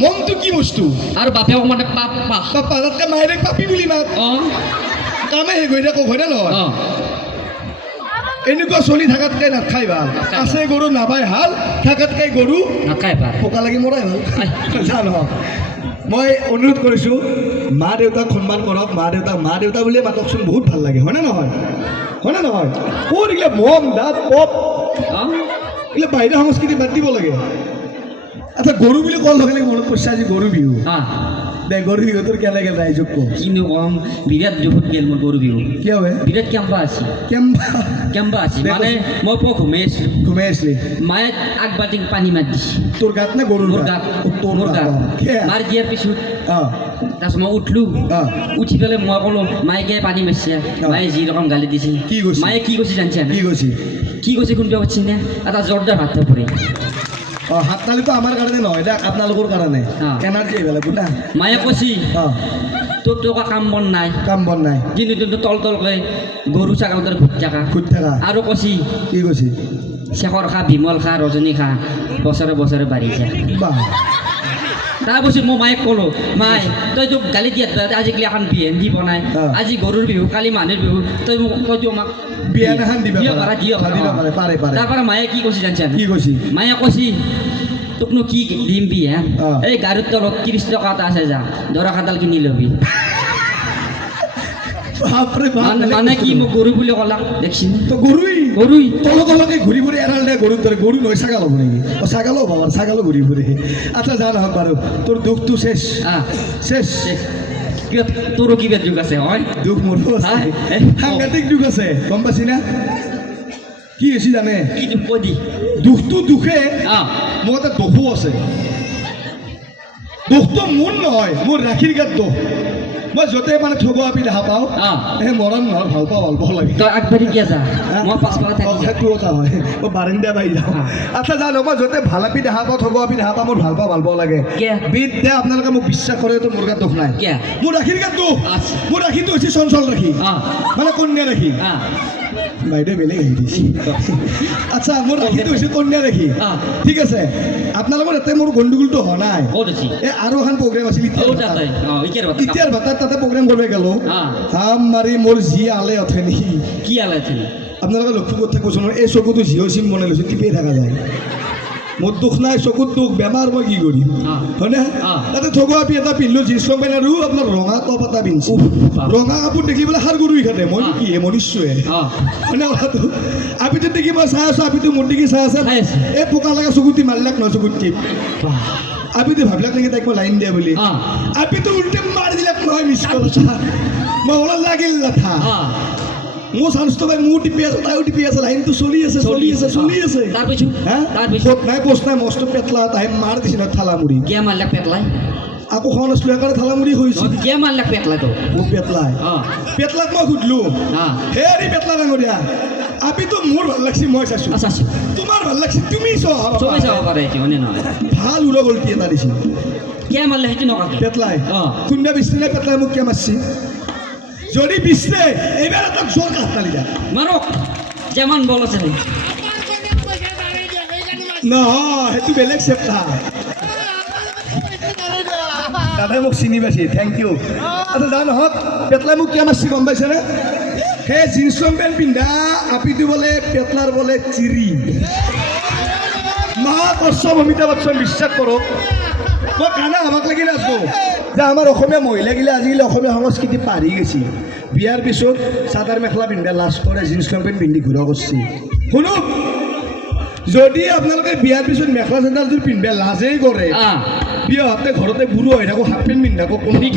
মনটো কি বস্তু? আৰু বাপেকক মানে পাপা পাপা। তাতকে মায়েৰে পাপি বুলি মাত। অ? কামে শেষ হৈ থাকক হয়নে নহয়? এনেকুৱা চলি থাকাতকে নাখাই ভালো। আছে গৰু নাবাই হাল থাকাতকে গৰু নাখাই পাৰ পোকা লাগি মৰাই ভালো যা নহওক মই অনুৰোধ কৰিছোঁ মা দেউতাক সন্মান কৰক মা দেউতাক মা দেউতা বুলিয়ে মাতকচোন বহুত ভালো লাগে হয়নে নহয়? হয়নে নহয়? ক'ত এইগিলা মম দাঁত পপ। এইগিলা বাহিৰা সংস্কৃতি বাদ দিব লাগে। আচ্ছা গৰু বুলি কল লগে লগে মনত পৰিছে আজি গৰু বিহু। অ দে গৰু বিহু তোৰ কেনেকৈ ৰাইজক কওঁ কিনো কম? বিৰাট দুখত গেল মোৰ গৰু বিহু। কিয় বে বিৰাট কেম্পা আছিল কেম্বা কেম্পা আছিল দে মানে মই পুৱা ঘুমাই আছিলোঁ ঘুমাই আছিলি মায়ে আগ বাল্টিং পানী মাৰি দিছে। তোৰ গাত নে গৰুৰ মোৰ গাত? মোৰ গাত। মাৰি দিয়াৰ পিছত। অঁ তাৰপিছত মই উঠলোঁ। উঠি পেলাই মই ক'লো মায়েকে পানী মাৰিছে মায়ে যি ৰকম গালি দিছে। কি কৈছে? মায়ে কি কৈছে জানিছে কি কৈছি কি কৈছে কোনটো কৈছে নে? এটা জোৰদাৰ ভাত পৰে অঁ হাত তালিতো আমাৰ কাৰণে নহয় দে আপোনালোকৰ কাৰণে। এনাৰ্জি আহিব লাগিব না মায়ে কৈছি তোৰ তো একো কাম বন নাই। কাম বন নাই। কিন্তু তোৰ তল তলকৈ গৰু ছাগল তোৰ ঘূৰি থাকা। খুঁত থাকা। আৰু কৈছি কি কৈছি? শেখৰ খা বিমল খা ৰজনী খা বছৰে বছৰে বাঢ়ি যায়। তাৰপিছত মই মায়েক ক'লোঁ মাই তই তোক গালি দিয়াত আজি আজিকালি এখন বিয়ে দিব নাই আজি গৰুৰ বিহু কালি মানুহৰ বিহু তই মোক তই পাৰে। তাৰ পৰা মায়ে কি কৈছে জানিছা কি কৈছি? মায়ে কৈছি তোকনো কি দিম বিয়ে? এই গাড়ীৰ তলত ত্ৰিছ টকা এটা আছে যা দৰা খাডাল কিনি ল'বি। বাপৰে বাপ মানে মানে কি মোক গৰু বুলি ক'লাক দেখছি তো গৰুই। গৰুই। তল তলকে ঘূৰি ফুৰি এৰাল দে গৰুৰ দৰে। গৰু নহয় ছাগাল হ'ব নেকি? অঁ ছাগালো হ'ব বাৰু ছাগালো ঘূৰি ফুৰে আচ্ছা যা নহওক বাৰু। তোৰ দুখটো শেষ। আহ শেষ। কিবা তোৰো কিবা যুগ আছে হয়? দুখ মোৰো আছে। সাংঘাতিক দুখ আছে গম পাইছি না? কি হৈছে জানে? কি দুখ কৈ দি? দুখটো দুখে। মোৰ এটা দোষো আছে। দোষটো মোৰ নহয় মোৰ ৰাখিৰ গাত দোষ মই য'তে মানে থব আপি দেখা পাওঁ। এই মৰণ নহয় ভালো পাওঁ ভালো পাওঁ লাগে। তই আগবাঢ়ি কিয় যা? মই পাছফালে থাকি সেইটো কথা হয়। মই বাৰিন্দা বাঢ়ি যাওঁ। আচ্ছা জানো মই য'তে ভালো আপি দেখা পাওঁ থব আপি দেখা পাওঁ মোৰ ভালো পাওঁ ভালো পাওঁ লাগে? বিদ্যা আপোনালোকে মোক বিশ্বাস কৰে তো মোৰ গাত দোষ নাই? মোৰ ৰাখিৰ গাত দোষ আচ্ছা। মোৰ ৰাখিটো হৈছে চঞ্চল ৰাখি। মানে কন্যা ৰাখি। বাইদেউ বেলেগ আহি দিছে। আচ্ছা মোৰ ৰাখিটো হৈছে কন্যা দেখি। ঠিক আছে। আপোনালোকৰ ইয়াতে মোৰ গণ্ডগোলটো হোৱা নাই। এ আৰু এখন প্ৰগ্ৰেম আছিল ইতিয়াৰ তাতে ভাতাত। তাতে প্ৰগ্ৰেম কৰিব গ'লো। হাম মাৰি মোৰ যি আলে অথে নেকি। কি আলে আছিল আপোনালোকে লক্ষ্য কৰি থাকিবচোন এই চকুটো জিঅ' চিম বনাই লৈছোঁ টিপি থকা যায়। মোৰ দুখ নাই চকুত দুখ বেমাৰ মই কি কৰিম? হয়নে? তাতে থগু আপি এটা পিন্ধিলোঁ জীন্স পেণ্ট আৰু আপোনাৰ ৰঙা টপ এটা পিন্ধিছোঁ। ৰঙা কাপোৰ দেখি পেলাই সাৰ গৰু ইখাতে মই কি আহ হয়নে কথাটো? আপিটো দেখি মই চাই আছোঁ আপিটো মোৰ দেখি চাই আছে। এই পোকা লগা চকুটি মাৰিলাক নহয় চকুত টিপ আপিটো ভাবিলাক নেকি তাইক মই লাইন দিয়া বুলি? আপিটো উল্টে মাৰি দিলাক নহয় মিছ মই ওলা লাগিল আহ মোৰ চান্সটো পাই মোৰ টিপি আছে তাইও টিপি আছে লাইনটো চলি আছে চলি আছে চলি আছে। তাৰপিছত তাৰপিছত নাই পোষ্ট নাই মস্ত পেটলা তাই মাৰ দিছে নহয় থালা মুড়ি কিয় মাৰলাক পেটলাই। আকৌ খন আছিলোঁ সেইকাৰণে থালা মুড়ি হৈছে কিয় মাৰলাক পেটলাই তো। মোক পেটলাই। পেটলাক মই সুধিলোঁ হে। হেৰি পেটলা ডাঙৰীয়া আপিটো মোৰ ভালো লাগছি মই চাইছোঁ। আচ্ছা আচ্ছা। তোমাৰ ভালো লাগছি তুমি চাব পাৰে ভালো উৰা গল্টি এটা দিছে। কিয় মাৰলে সেইটো নকওঁ। পেটলাই। কোনবা বিচনে পেটলাই মোক কিয় মারছি যদি বিচনে এইবাৰ এটা জোর কাঠ তালি দা মারক যেমন বল আছে নহয় সেইটো বেলেগ চেপ্টা দাদাই মোক চিনি পাইছে থেংক ইউ আচ্ছা যা নহওক পেটলাই মোক কিয় মাৰছি গম পাইছেনে সেই জিন্স পেণ্ট পিন্ধা আপিটো বোলে পেটলাৰ বোলে চিৰি। মা কশ্যপ অমিতাভ বচ্চন বিশ্বাস কৰক। মই কাণা আমাক লাগি নাচো যে আমাৰ অসমীয়া মহিলাগিলা আজিকালি অসমীয়া সংস্কৃতি পাহৰি গৈছে। বিয়াৰ পিছত চাদৰ মেখেলা পিন্ধা লাজ কৰে জিন্স পেণ্ট পিন্ধি ঘূৰা কৰিছে। শুনক যদি আপোনালোকে বিয়াৰ পিছত মেখেলা চাদৰযোৰ পিন্ধিব লাজেই কৰে। বিয়া হাতে ঘৰতে বুঢ়ো হৈ থাকো হাফ পেণ্ট পিন্ধি থাকো কোনো